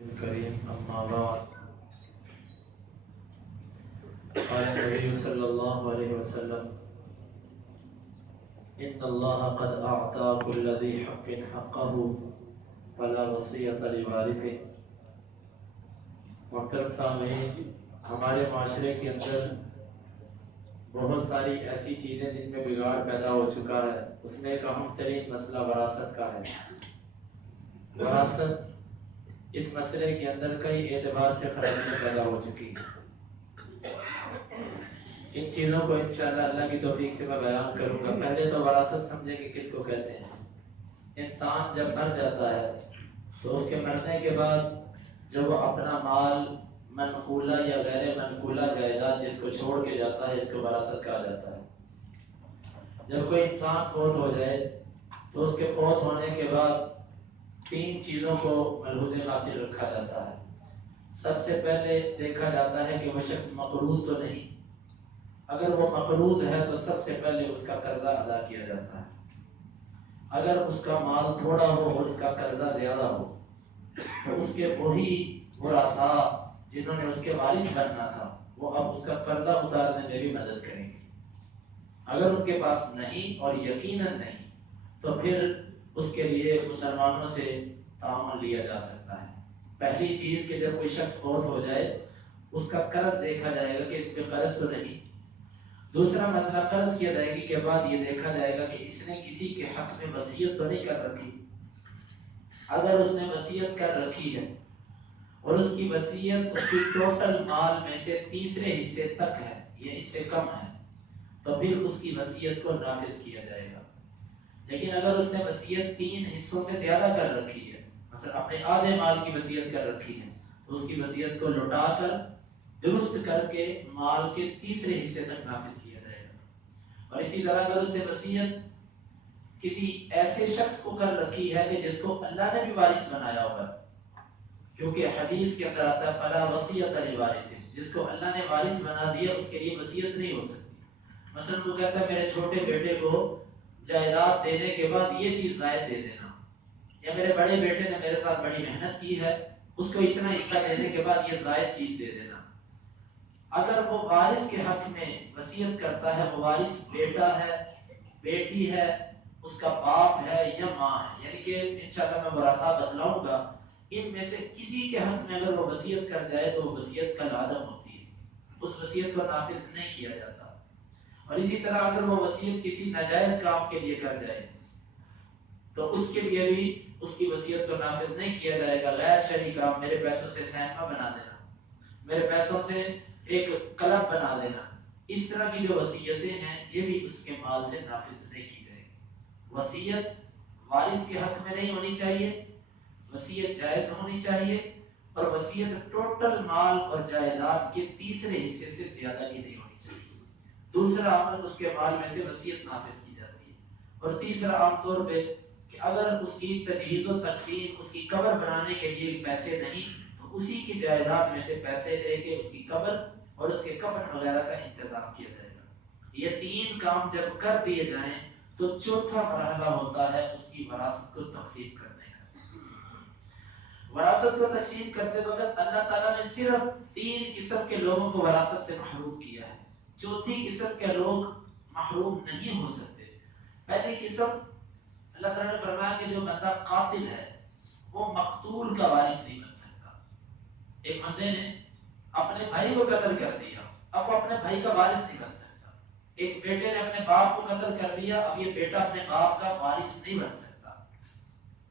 الكريم أما بعد قال النبي صلى الله عليه وسلم إن الله قد أعطى كل ذي حق حقه فلا وصية لوارثه۔ محترم سامعین، ہمارے معاشرے کے اندر بہت ساری ایسی چیزیں جن میں بگاڑ پیدا ہو چکا ہے۔ اس میں ایک اہم ترین مسئلہ وراثت کا ہے۔ وراثت اس مسئلے کے اندر کئی اعتبار سے خرابیاں پیدا ہو چکی ہیں۔ ان چیزوں کو انشاءاللہ اللہ کی توفیق سے میں بیان کروں گا۔ پہلے تو وراثت سمجھیں کہ کس کو کہتے ہیں۔ انسان جب مر جاتا ہے تو اس کے مرنے کے بعد جب وہ اپنا مال منقولہ یا غیر منقولہ جائیداد جس کو چھوڑ کے جاتا ہے، اس کو وراثت کہا جاتا ہے۔ جب کوئی انسان فوت ہو جائے تو اس کے فوت ہونے کے بعد تین چیزوں کو ملحوظ خاطر رکھا جاتا ہے۔ سب سے پہلے دیکھا جاتا ہے کہ وہ شخص مقروض تو نہیں۔ اگر وہ مقروض ہے تو سب سے پہلے اس کا قرضہ ادا کیا جاتا ہے۔ اگر اس کا مال تھوڑا ہو اور اس کا قرضہ زیادہ ہو تو اس کے وہی ورثاء جنہوں نے اس کے وارث بننا تھا وہ اب اس کا قرضہ اتارنے میں بھی مدد کریں گے۔ اگر ان کے پاس نہیں اور یقیناً نہیں تو پھر اس کے لیے مسلمانوں سے تعاون لیا جا سکتا ہے۔ پہلی چیز کہ جب کوئی شخص فوت ہو جائے اس کا قرض دیکھا جائے گا کہ اس پہ قرض تو نہیں۔ دوسرا مسئلہ قرض کی ادائیگی کے بعد یہ دیکھا جائے گا کہ اس نے کسی کے حق میں وصیت تو نہیں کر رکھی۔ اگر اس نے وصیت کر رکھی ہے اور اس کی وصیت اس کی ٹوٹل مال میں سے تیسرے حصے تک ہے یا اس سے کم ہے تو پھر اس کی وصیت کو نافذ کیا جائے گا۔ لیکن اگر اس نے وصیت تین حصوں سے زیادہ کر رکھی ہے، مثلا اپنے آدھے مال کی وصیت کر رکھی ہے، تو اس کی وصیت کو لوٹا کر درست کر کے مال کے تیسرے حصے تک نافذ کیا جائے گا۔ اور اسی طرح اگر اس نے وصیت کسی ایسے شخص کو کر رکھی ہے کہ جس کو اللہ نے بھی وارث بنایا ہوگا، کیونکہ حدیث کے اندر آتا ہے فلا وصیت لوارث، جس کو اللہ نے وارث بنا دیا اس کے لیے وصیت نہیں ہو سکتی۔ مثلا وہ کہتا ہے میرے چھوٹے بیٹے کو جائیداد دینے کے بعد یہ چیز زائد دے دینا، یا میرے بڑے بیٹے نے میرے ساتھ بڑی محنت کی ہے اس کو اتنا حصہ دینے کے بعد یہ زائد چیز دے دینا۔ اگر وہ وارث کے حق میں وصیت کرتا ہے، وہ وارث بیٹا ہے، بیٹی ہے، اس کا باپ ہے یا ماں ہے، یعنی کہ انشاءاللہ میں ورثہ بتلاؤں گا، ان میں سے کسی کے حق میں اگر وہ وصیت کر جائے تو وہ وصیت کل عدم ہوتی ہے، اس وصیت کو نافذ نہیں کیا جاتا۔ اور اسی طرح اگر وہ وصیت کسی ناجائز کام کے لیے کر جائے تو اس کے لیے بھی اس کی وصیت کو نافذ نہیں کیا جائے گا۔ غیر شرعی کام، میرے پیسوں سے سینما بنا دینا، میرے پیسوں سے ایک کلب بنا دینا، اس طرح کی جو وصیتیں ہیں یہ بھی اس کے مال سے نافذ نہیں کی جائے گی۔ وصیت وارث کے حق میں نہیں ہونی چاہیے، وصیت جائز ہونی چاہیے، اور وصیت ٹوٹل مال اور جائیداد کے تیسرے حصے سے زیادہ کی نہیں ہونی چاہیے۔ دوسرا عمل اس کے مال میں سے وصیت نافذ کی جاتی ہے۔ اور تیسرا عام طور پہ کہ اگر اس کی تجہیز و تکفین، اس کی قبر بنانے کے لیے پیسے نہیں تو اسی کی جائیداد میں سے پیسے لے کے اس کی قبر اور اس کے کفن وغیرہ کا انتظام کیا جائے گا۔ یہ تین کام جب کر دیے جائیں تو چوتھا مرحلہ ہوتا ہے اس کی وراثت کو تقسیم کرنے کا۔ وراثت کو تقسیم کرتے وقت اللہ تعالیٰ نے صرف تین قسم کے لوگوں کو وراثت سے محروم کیا ہے، چوتھی قسم کے لوگ محروم نہیں ہو سکتے۔ پہلی قسم اللہ تعالیٰ نے فرمایا کہ جو بندہ قاتل ہے وہ مقتول کا وارث نہیں بن سکتا۔ ایک بندے نے اپنے بھائی کو قتل کر دیا، اب وہ اپنے بھائی کا وارث نہیں بن سکتا۔ ایک بیٹے نے اپنے باپ کو قتل کر دیا، اب یہ بیٹا اپنے باپ کا وارث نہیں بن سکتا۔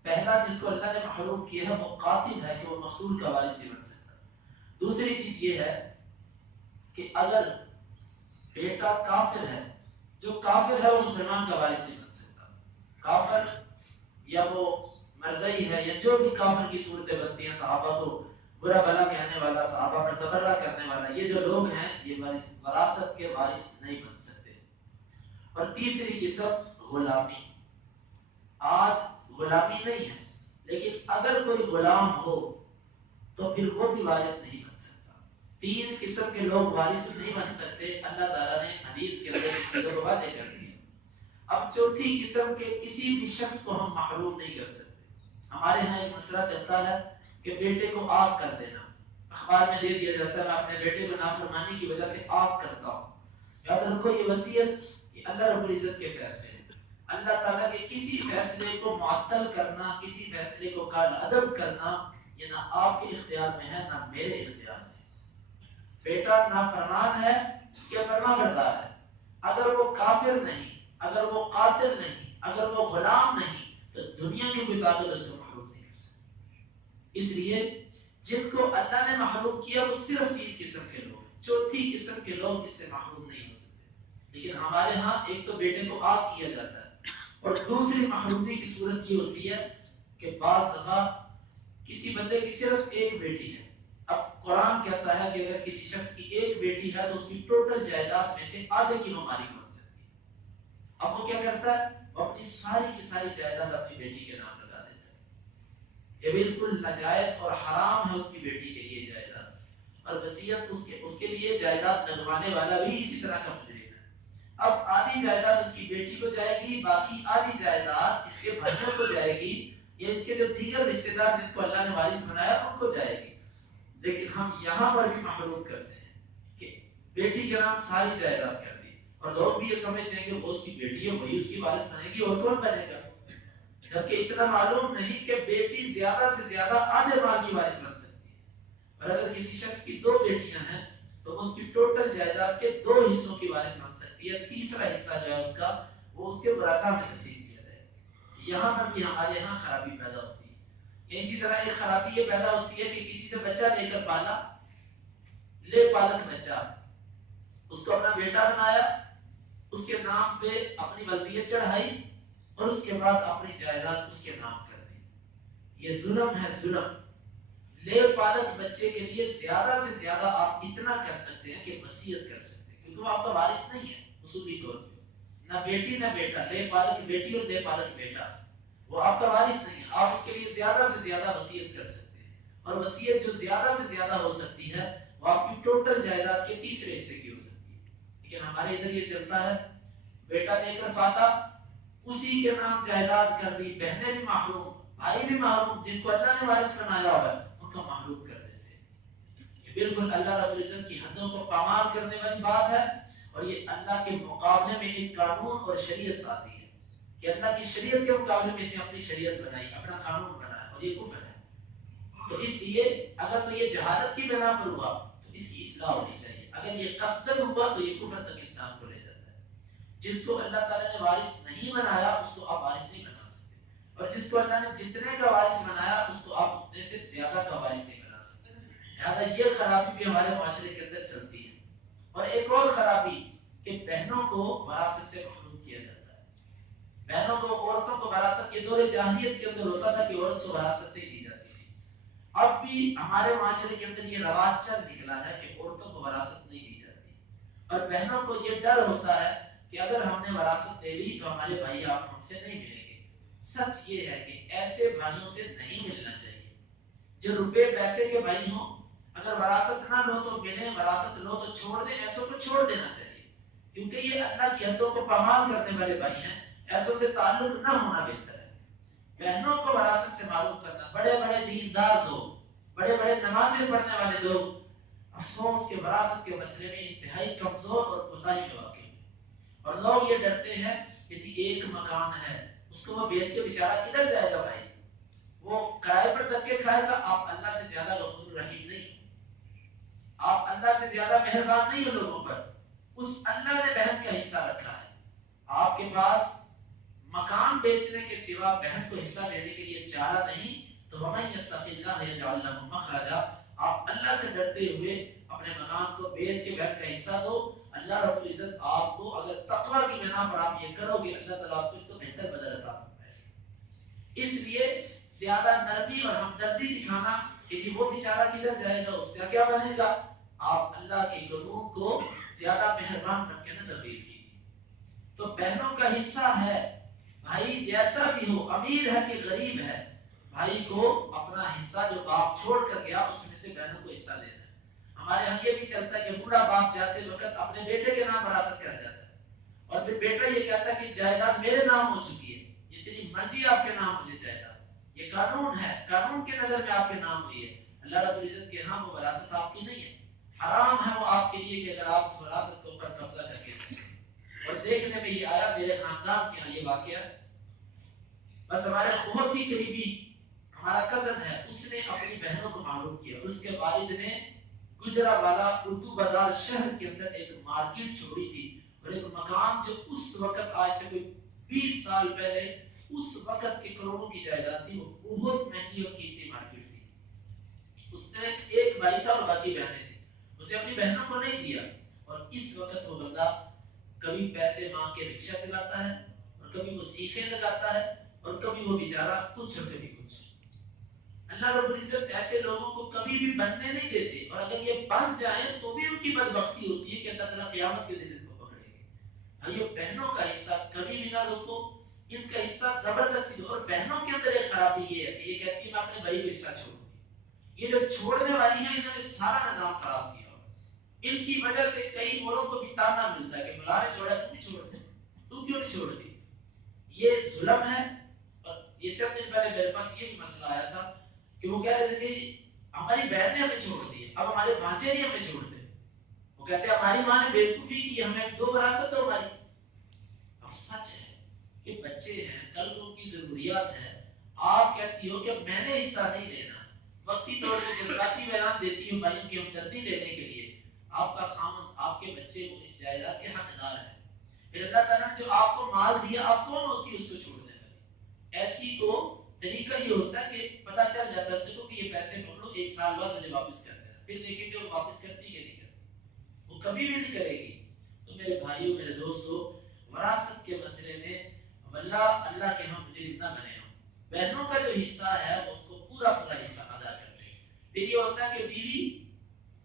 پہلا جس کو اللہ نے محروم کیا ہے وہ قاتل ہے کہ وہ مقتول کا وارث نہیں بن سکتا۔ دوسری چیز یہ ہے کہ اگر بیٹا کافر ہے، جو کافر ہے وہ مسلمان کا وارث نہیں بن سکتا۔ کافر یا وہ مرزئی ہے یا جو بھی کافر کی صورتیں بنتی ہیں، صحابہ کو برا بھلا کہنے والا، صحابہ پر تبرہ کرنے والا، یہ جو لوگ ہیں یہ وراثت کے وارث نہیں بن سکتے۔ اور تیسری قسم غلامی۔ آج غلامی نہیں ہے لیکن اگر کوئی غلام ہو تو پھر وہ بھی وارث نہیں بن سکتا۔ تین قسم کے لوگ وارث نہیں بن سکتے، اللہ تعالیٰ نے حدیث کے اندر ان چیزوں کو واضح کر دیا۔ اب چوتھی قسم کے کسی بھی شخص کو ہم محروم نہیں کر سکتے۔ ہمارے ہاں ایک مسئلہ چلتا ہے کہ بیٹے کو آگ کر دینا، اخبار میں دے دیا جاتا ہے میں اپنے بیٹے کو نافرمانی کی وجہ سے آگ کرتا ہوں۔ یاد رکھو یہ وصیت یہ اللہ رب العزت کے فیصلے ہیں۔ اللہ تعالیٰ کے کسی فیصلے کو معطل کرنا، کسی فیصلے کو کال عدم کرنا، یہ نہ آپ کے اختیار میں ہے نہ میرے اختیار میں ہے۔ بیٹا نافرمان ہے یا فرما بردار ہے، اگر وہ کافر نہیں، اگر وہ قاتل نہیں، اگر وہ غلام نہیں، تو دنیا کی کوئی طاقت اس کو محروم نہیں کر سکتی۔ اس لیے جن کو اللہ نے محروم کیا وہ صرف 3 قسم کے لوگ ہیں، چوتھی قسم کے لوگ اس سے محروم نہیں ہو سکتے۔ لیکن ہمارے ہاں ایک تو بیٹے کو آگ کیا جاتا ہے، اور دوسری محرومی کی صورت یہ ہوتی ہے کہ بعض دفعہ کسی بندے کی صرف ایک بیٹی ہے۔ اب قرآن کہتا ہے کہ اگر کسی شخص کی ایک بیٹی ہے تو اس کی ٹوٹل جائیداد میں سے آدھے کی وہ مالک بن سکتی ہے۔ اب وہ کیا کرتا ہے؟ وہ اپنی ساری کی ساری جائیداد اپنی بیٹی کے نام لگا دیتا ہے۔ یہ بالکل ناجائز اور حرام ہے اس کی بیٹی کے لیے جائیداد، اور وصیت اس کے لیے جائیداد لگوانے والا بھی اسی طرح کا مجرم ہے۔ اب آدھی جائیداد اس کی بیٹی کو جائے گی، باقی آدھی جائیداد اس کے بھائیوں کو جائے گی، یا اس کے جو دیگر رشتے دار جن کو اللہ نے وارث بنایا ان کو جائے گی۔ لیکن ہم یہاں پر بھی محروم کرتے ہیں کہ بیٹی کے نام ساری جائیداد کر دی، اور لوگ بھی یہ سمجھتے ہیں کہ وہ اس کی بیٹی ہے وہی اس کی وارث بنے گی، اور کون بنے گا؟ جبکہ اتنا معلوم نہیں کہ بیٹی زیادہ سے زیادہ آدھے مال کی وارث بن سکتی ہے، اور اگر کسی شخص کی 2 بیٹیاں ہیں تو اس کی ٹوٹل جائیداد کے 2 حصوں کی وارث بن سکتی ہے، تیسرا حصہ جو ہے اس کا وہ اس کے ورثاء میں تقسیم کیا جائے گا۔ یہاں پر بھی ہمارے یہاں خرابی پیدا ہوتی ہے۔ اسی طرح ایک خرابی یہ پیدا ہوتی ہے کہ کسی سے بچہ لے کر پالا، لے پالک بچہ، اس کو اپنا بیٹا بنایا، اس کے نام پہ اپنی ولدیت چڑھائی، اور اس کے بعد اپنی جائیداد اس کے نام کر دی۔ یہ ظلم ہے، ظلم۔ لے پالک بچے کے لیے زیادہ سے زیادہ آپ اتنا کر سکتے ہیں کہ وصیت کر سکتے ہیں، کیونکہ وہ آپ کا وارث نہیں ہے اصولی طور پہ، نہ بیٹی نہ بیٹا، لے پالک بیٹی اور لے پالک بیٹا، وہ آپ کا وارث نہیں ہے۔ آپ اس کے لیے زیادہ سے زیادہ وصیت کر سکتے ہیں، اور وصیت جو زیادہ سے زیادہ ہو سکتی ہے وہ آپ کی ٹوٹل جائیداد کے تیسرے حصے کی ہو سکتی ہے۔ لیکن ہمارے ادھر یہ چلتا ہے بیٹا لے کر پاتا، اسی کے نام جائیداد کر دی، بہنیں بھی محروم، بھائی بھی محروم، جن کو اللہ نے وارث بنایا ہوا ہے ان کو محروم کر دیتے ہیں۔ یہ بالکل اللہ رب العزت کی حدوں کو پامال کرنے والی بات ہے، اور یہ اللہ کے مقابلے میں ایک قانون اور شریعت سازی ہے کہ اللہ کی شریعت کے مقابلے میں سے اپنی شریعت بنائی، اپنا قانون بنایا، اور یہ کفر ہے۔ تو اس لیے اگر تو یہ جہالت کی بنا پر ہوا تو اس کی اصلاح ہونی چاہیے، اگر یہ قصدن ہوا تو یہ کفر تک انسان کو لے جاتا ہے۔ جس کو اللہ تعالیٰ نے وارث نہیں بنایا اس کو آپ وارث نہیں بنا سکتے، اور جس کو اللہ نے جتنے کا وارث بنایا اس کو آپ اتنے سے زیادہ کا وارث نہیں بنا سکتے۔ لہٰذا یہ خرابی بھی ہمارے معاشرے کے اندر چلتی ہے۔ اور ایک اور خرابی کہ بہنوں کو وراثت سے محروم کیا جاتا ہے۔ بہنوں کو، عورتوں کو وراثت، یہ دور جاہلیت کے اندر ہوتا تھا کہ عورت کو وراثت نہیں دی جاتی تھی۔ اب بھی ہمارے معاشرے کے اندر یہ رواج چل نکلا ہے کہ عورتوں کو وراثت نہیں دی جاتی، اور بہنوں کو یہ ڈر ہوتا ہے کہ اگر ہم نے وراثت لے لی تو ہمارے بھائی آپ ہم سے نہیں ملیں گے۔ سچ یہ ہے کہ ایسے بھائیوں سے نہیں ملنا چاہیے جو روپے پیسے کے بھائی ہوں، اگر وراثت نہ لو تو ملیں، وراثت لو تو چھوڑ دیں، ایسوں کو چھوڑ دینا چاہیے، کیونکہ یہ اللہ کی حدوں کو پامال کرنے والے بھائی ہیں، ایسوں سے تعلق نہ ہونا بہتر ہے۔ بہنوں کو وراثت سے معلوم کرنا، بڑے بڑے دیندار لوگ، بڑے بڑے نمازیں پڑھنے والے لوگ افسوس کے وراثت کے مسئلے میں انتہائی کمزور اور کوتاہی میں واقع ہیں، اور لوگ یہ ڈرتے ہیں کہ جی ایک مکان ہے اس کو وہ بیچ کے بیچارہ کدھر جائے گا بھائی، وہ کرائے پر دھکے کھائے گا۔ آپ اللہ سے زیادہ غفور رحیم نہیں، آپ اللہ سے زیادہ مہربان نہیں ہو لوگوں پر، اس اللہ نے بہن کا حصہ رکھا ہے۔ آپ کے پاس مکان بیچنے کے سوا بہن کو حصہ دینے کے لیے چارہ نہیں، تو وَمَن يَتَّقِ اللَّهَ يَجْعَلْ لَهُ مَخْرَجًا، آپ اللہ سے ڈرتے ہوئے اپنے مکان کو بیچ کے بہن کا حصہ دو۔ اللہ رب العزت آپ کو، اگر تقویٰ کی بنا پر آپ یہ کرو گے، اللہ تعالیٰ آپ کو اس کو بہتر بدل عطا فرمائے گا۔ اس لیے زیادہ نرمی اور ہمدردی دکھانا کہ جی وہ بیچارہ کدھر جائے گا، اس کا کیا بنے گا، آپ اللہ کے قانون کو زیادہ مہربان بن کے نہ تبدیل کیجیے۔ تو بہنوں کا حصہ ہے، بھائی جیسا بھی ہو، امیر ہے کہ غریب ہے، بھائی کو اپنا حصہ جو باپ چھوڑ کر گیا اس میں سے بہنوں کو حصہ دینا ہے۔ ہمارے یہاں یہ بھی چلتا ہے کہ بوڑھا باپ جاتے وقت اپنے بیٹے کے نام وراثت کر جاتا ہے، اور پھر بیٹا یہ کہتا ہے کہ جائیداد میرے نام ہو چکی ہے، جتنی مرضی آپ کے نام مجھے جائیداد۔ یہ قانون ہے، قانون کے نظر میں آپ کے نام ہوئی ہے، اللہ رب العزت کے ہاں وہ وراثت آپ کی نہیں ہے، حرام ہے وہ آپ کے لیے کہ اگر آپ اس وراثت کے اوپر قبضہ کر کے اور دیکھنے میں یہ آیا میرے خاندان کے یہاں یہ واقعہ، بس ہمارے بہت ہی قریبی ہمارا کزن ہے، اس نے اپنی بہنوں کو معروف کیا، اس کے والد نے گجرانوالہ اردو بازار شہر کے اندر ایک مارکیٹ چھوڑی تھی اور ایک مکان جو اس وقت آج سے کوئی 20 سال پہلے اس وقت کے کروڑوں کی جائیداد تھی، وہ بہت مہنگی اور قیمتی مارکیٹ تھی۔ اس نے ایک بھائی تھا اور باقی بہنیں تھیں، اسے اپنی بہنوں کو نہیں دیا، اور اس وقت وہ بندہ کبھی پیسے مانگ کے رکشہ چلاتا ہے اور کبھی وہ سیکھیں لگاتا ہے اور کبھی وہ بیچارہ کچھ اور کبھی کچھ۔ اللہ رب العزت ایسے لوگوں کو کبھی بھی بننے نہیں دیتے، اور اگر یہ بن جائیں تو بھی ان کی بدبختی ہوتی ہے کہ اللہ تعالیٰ قیامت کے دن ان کو پکڑے گے۔ بھائیو بہنوں کا حصہ کبھی بھی نہ روکو، ان کا حصہ زبردستی دو، اور بہنوں کے اندر ایک خرابی یہ ہے کہ یہ کہتی ہے میں اپنے بھائی کو حصہ چھوڑوں گی، یہ جو چھوڑنے والی ہیں انہوں نے سارا نظام خراب کیا، ان کی وجہ سے کئی اوروں کو بھی تانا ملتا ہے کہ فلاں نے چھوڑا تو بھی چھوڑ دے، تو کیوں نہیں چھوڑتی؟ یہ ظلم ہے۔ اور یہ چند دن پہلے میرے پاس یہ مسئلہ آیا تھا کہ وہ کہہ رہے تھے کہ ہماری بہن نے ہمیں چھوڑ دی، اب ہمارے بھانجے نہیں ہمیں چھوڑتے، وہ کہتے ہیں ہماری ماں نے بیوقوفی کی، ہمیں 2 وراثت ہو ہماری۔ اب سچ ہے کہ بچے ہیں، کل کو ان کی ضروریات ہے، آپ کہتی ہو کہ میں نے حصہ نہیں لینا، وقتی طور پہ جذباتی بیان دیتی ہوں بھائیوں کی ہمدردی دینے کے لیے، آپ کا خامن آپ کے بچے وہ اس جائیداد کے حقدار ہیں، پھر اللہ تعالیٰ نے جو آپ کو مال دیا آپ کون ہوتی ہے اس کو چھوڑنے والی؟ ایسی کو طریقہ یہ ہوتا ہے کہ پتہ چل جاتا ہے اس کو کہ یہ پیسے پکڑو 1 سال بعد مجھے واپس کر دینا، پھر دیکھیں کہ وہ واپس کرتی ہے نہیں کرتی، وہ کبھی بھی نہیں کرے گی۔ تو میرے بھائیوں میرے دوستوں، وراثت کے مسئلے میں اللہ کے ہم مجرم نہ بنے ہم، بہنوں کا جو حصہ ہے وہ اس کو پورا حصہ ادا کر دیں۔ پھر یہ ہوتا ہے کہ بیوی،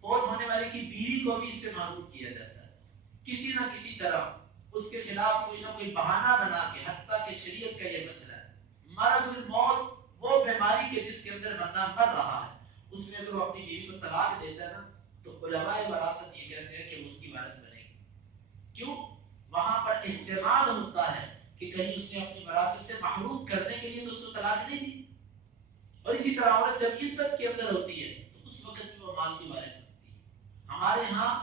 فوت ہونے والے کی بیوی کو بھی اس سے معروف کیا جاتا ہے، کسی نہ کسی طرح اس کے خلاف کوئی نہ کوئی بہانہ بنا کے، حتیٰ کہ شریعت کا یہ مسئلہ ہے، مرض الموت وہ بیماری کے جس کے اندر بندہ مر رہا ہے، اس میں اگر وہ اپنی بیوی کو طلاق دیتا ہے نا تو علماء وراثت یہ کہتے ہیں کہ وہ اس کی وارث بنے گی۔ کیوں؟ وہاں پر احتمال ہوتا ہے کہ کہیں اس نے اپنی وراثت سے محروم کرنے کے لیے تو اس کو طلاق نہیں دی، اور اسی طرح عورت جب عدت کے اندر ہوتی ہے تو اس وقت بھی وہ مال کی وارث بنتی ہے۔ ہمارے ہاں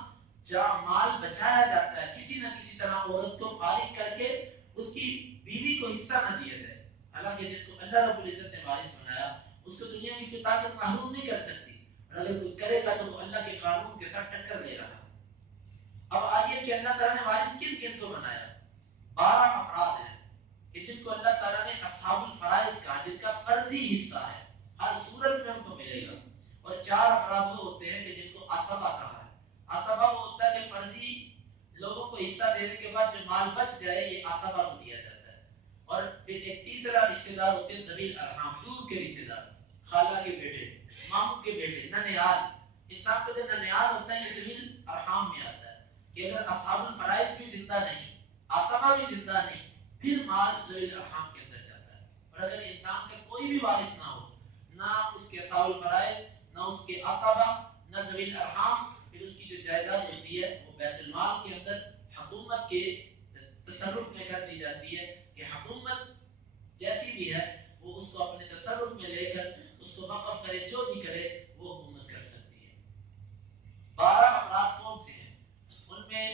جب مال بچایا جاتا ہے کسی نہ کسی طرح عورت کو فارغ کر کے اس کی بیوی کو حصہ نہ دیا جائے، حالانکہ جس کو اللہ رب العزت نے وارث بنایا اس کو دنیا کی کوئی طاقت محروم نہیں کر سکتی، اور اگر کوئی کرے گا تو وہ اللہ کے قانون کے ساتھ ٹکر دے رہا۔ اب آئیے کہ اللہ تعالیٰ نے وارث کن کن کو بنایا؟ 12 افراد ہیں کہ جن کو اللہ تعالیٰ نے اصحاب الفرائض کہا، جن کا فرضی حصہ ہے، ہر صورت میں ان کو ملے گا، اور 4 افراد وہ ہوتے ہیں کہ جن کو عصبہ کہا ہے۔ عصبہ وہ ہوتا ہے کہ فرضی لوگوں کو حصہ دینے کے بعد جو مال بچ جائے یہ عصبہ کو دیا جاتا ہے، اور پھر ایک تیسرا رشتہ دار ہوتے ہیں ذوی الارحام، دور کے رشتہ دار، خالہ کے بیٹے، ماموں کے بیٹے، ننیال۔ انسان کا جو ننیال ہوتا ہے یہ ذوی الارحام میں آتا ہے کہ اگر اصحاب الفرائض بھی زندہ نہیں، عصبہ بھی زندہ نہیں، پھر مال ذوی الارحام کے اندر جاتا ہے، اور اگر انسان کا کوئی بھی وارث نہ ہو، نہ اس کے اصحاب الفرائض، نہ اس کے عصبہ، نہ ذوی الارحام، پھر اس کی جو جائیداد ہوتی ہے وہ بیت المال کے اندر حکومت کے تصرف میں کر دی جاتی ہے کہ حکومت جیسی بھی ہے وہ اس کو اپنے تصرف میں لے کر اس کو وقف کرے، جو بھی کرے وہ حکومت کر سکتی ہے۔ 12 افراد کون سے ہیں؟ ان میں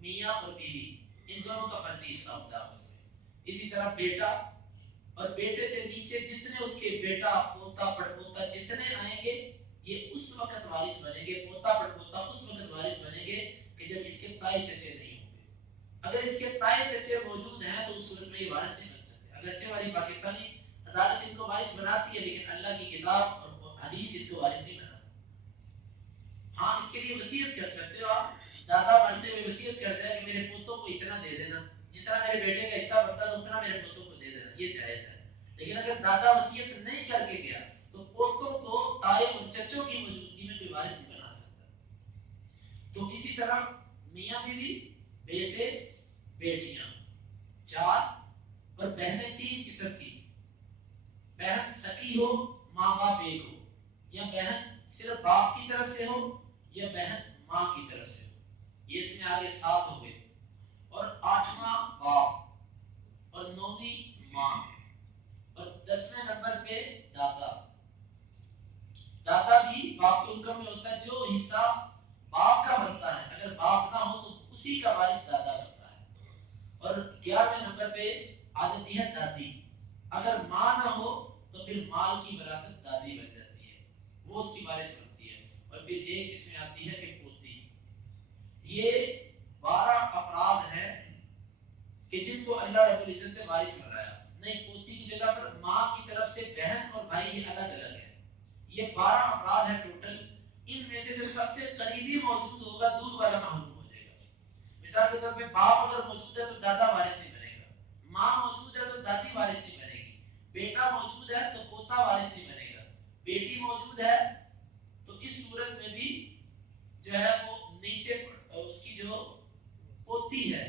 میاں اور بیوی، ان دونوں کا فرضی حصہ ہوتا ہے آپس میں، اسی طرح بیٹا، اور بیٹے سے نیچے جتنے اس کے بیٹا پوتا پڑپوتا جتنے آئیں گے یہ اس وقت وارث بنیں گے، پوتا پڑپوتا اس وقت وارث بنیں گے کہ جب اس کے تائے چچے نہیں ہوں گے۔ اگر اس کے تائے چچے موجود ہیں تو اس صورت میں یہ وارث نہیں بن سکتے، اگرچہ ہماری پاکستانی عدالت ان کو وارث بناتی ہے لیکن اللہ کی کتاب اور حدیث اس کو وارث نہیں بناتی۔ ہاں اس کے لیے وصیت کر سکتے ہو آپ، دادا مرتے ہوئے وصیت کر جائے کہ میرے پوتوں کو اتنا دے دینا، جتنا میرے بیٹے کا حصہ بنتا ہے اتنا میرے پوتوں کو دے دینا، یہ جائز ہے۔ لیکن اگر دادا وصیت نہیں کر کے گیا تو پوتوں کو تائے اور چچوں کی موجودگی میں کوئی وارث نہیں بنا سکتا۔ تو اسی طرح میاں بیوی، بیٹے بیٹیاں 4، اور بہنیں 3 قسم کی، بہن سکی ہو، ماں باپ ایک ہو، یا بہن صرف باپ کی طرف سے ہو یا بہن ماں کی طرف سے ہو، یہ اس میں آگے 7 ہو گئے، اور 8واں باپ، اور 9ویں ماں، اور 10ویں نمبر پہ دادا. دادا بھی باپ کے حکم میں ہوتا ہے. جو حصہ باپ کا بنتا ہے اگر باپ نہ ہو تو اسی کا وارث دادا بنتا ہے. اور 11ویں نمبر پہ آ جاتی ہے دادی. اگر ماں نہ ہو تو پھر مال کی وراثت دادی بن جاتی ہے, وہ اس کی وارث بنتی ہے. اور پھر ایک اس میں آتی ہے کہ پوتی. یہ 12 افراد ہیں کہ جن کو اللہ رب العزت نے وارث بنایا. نہیں, پوتی کی جگہ پر ماں کی طرف سے بہن اور بھائی یہ الگ الگ ہے. یہ 12 افراد ہیں ٹوٹل. ان میں سے جو سب سے قریبی موجود ہوگا دودھ والا محروم ہو جائے گا. مثال کے طور پہ باپ اگر موجود ہے تو دادا وارث نہیں بنے گا, ماں موجود ہے تو دادی وارث نہیں بنے گی, بیٹا موجود ہے تو پوتا وارث نہیں بنے گا, بیٹی موجود ہے تو اس صورت میں بھی جو ہے وہ نیچے اس کی جو پوتی ہے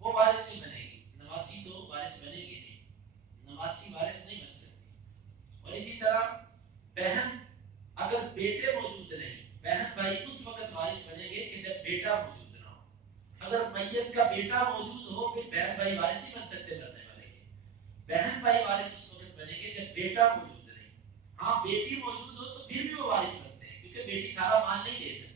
وہ وارث نہیں بنے گی. نواسی تو وارث بنے گی نہیں, نواسی وارث نہیں بن سکتی. اور اسی طرح بہن اگر بیٹے موجود نہیں, بہن بھائی اس وقت وارث بنیں گے کہ جب بیٹا موجود نہ ہو. اگر میت کا بیٹا موجود ہو پھر بہن بھائی وارث نہیں بن سکتے مرنے والے کے. بہن بھائی وارث اس وقت بنیں گے جب بیٹا موجود نہیں. ہاں, بیٹی موجود ہو تو پھر بھی وہ وارث بنتے ہیں کیونکہ بیٹی سارا مال نہیں دے سکتی.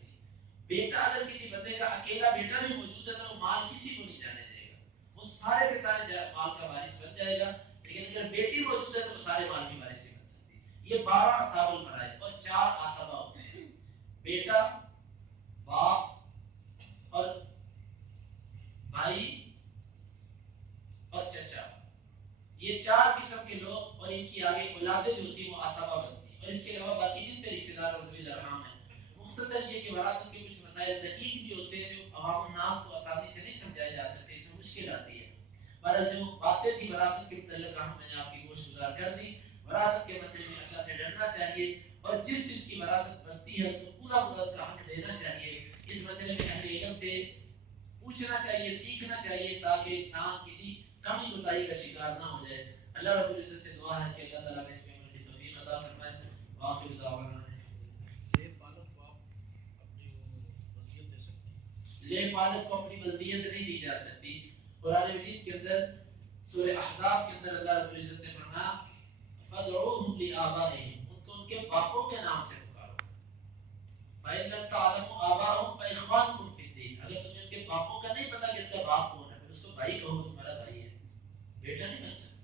بیٹا اگر کسی بندے کا اکیلا بیٹا بھی موجود ہے تو وہ مال کسی کو نہیں جانے دے گا, وہ سارے کے سارے مال کا وارث بن جائے گا. لیکن اگر بیٹی موجود ہے تو وہ سارے مال کی وارث نہیں بن سکتی. یہ 12 اصحاب الفرائض اور 4 عصبہ ہوتے ہیں, بیٹا, باپ اور بھائی اور چچا. یہ 4 قسم کے لوگ اور ان کی آگے اولادیں جو ہوتی ہیں وہ عصبہ بنتی ہیں. اور اس کے علاوہ باقی جتنے رشتہ دار اور ذوی الارحام ہیں. مختصر یہ کہ وراثت کے کچھ مسائل دقیق بھی ہوتے ہیں جو عوام الناس کو آسانی سے نہیں سمجھائے جا سکتے, اس میں مشکل آتی ہے. پر جو باتیں تھی وراثت کے متعلق میں نے آپ کی گوش گزار کر دی. وراثت کے مسئلے میں اللہ سے ڈرنا چاہیے اور جس چیز کی وراثت بنتی ہے اس کو پورا پورا اس کا حق دینا چاہیے. اس مسئلے میں اہل علم سے پوچھنا چاہیے, سیکھنا چاہیے تاکہ انسان کسی کمی کوتاہی کا شکار نہ ہو جائے. اللہ رب العزت سے دعا ہے کہ اللہ تعالیٰ نے اس میں عمل کی توفیق عطا فرمائے. واقعی دعوانا لیک والد کو اپنی بلدیت نہیں دی جا سکتی. قرآن مجید کے اندر سورہ احزاب کے اندر اللہ رب العزت نے فرمایا فَادْعُوهُمْ لِآبَائِهِمْ, ان کو ان کے باپوں کے نام سے پکارو. فَإِن لَمْ تَعْلَمُوا آبَاءَهُمْ فَإِخْوَانُكُمْ فِي الدِّينِ, اگر تمہیں ان کے باپوں کا نہیں پتا کہ اس کا باپ کون ہے پھر اس کو بھائی کہو, تمہارا بھائی ہے, بیٹا نہیں بن سکتا.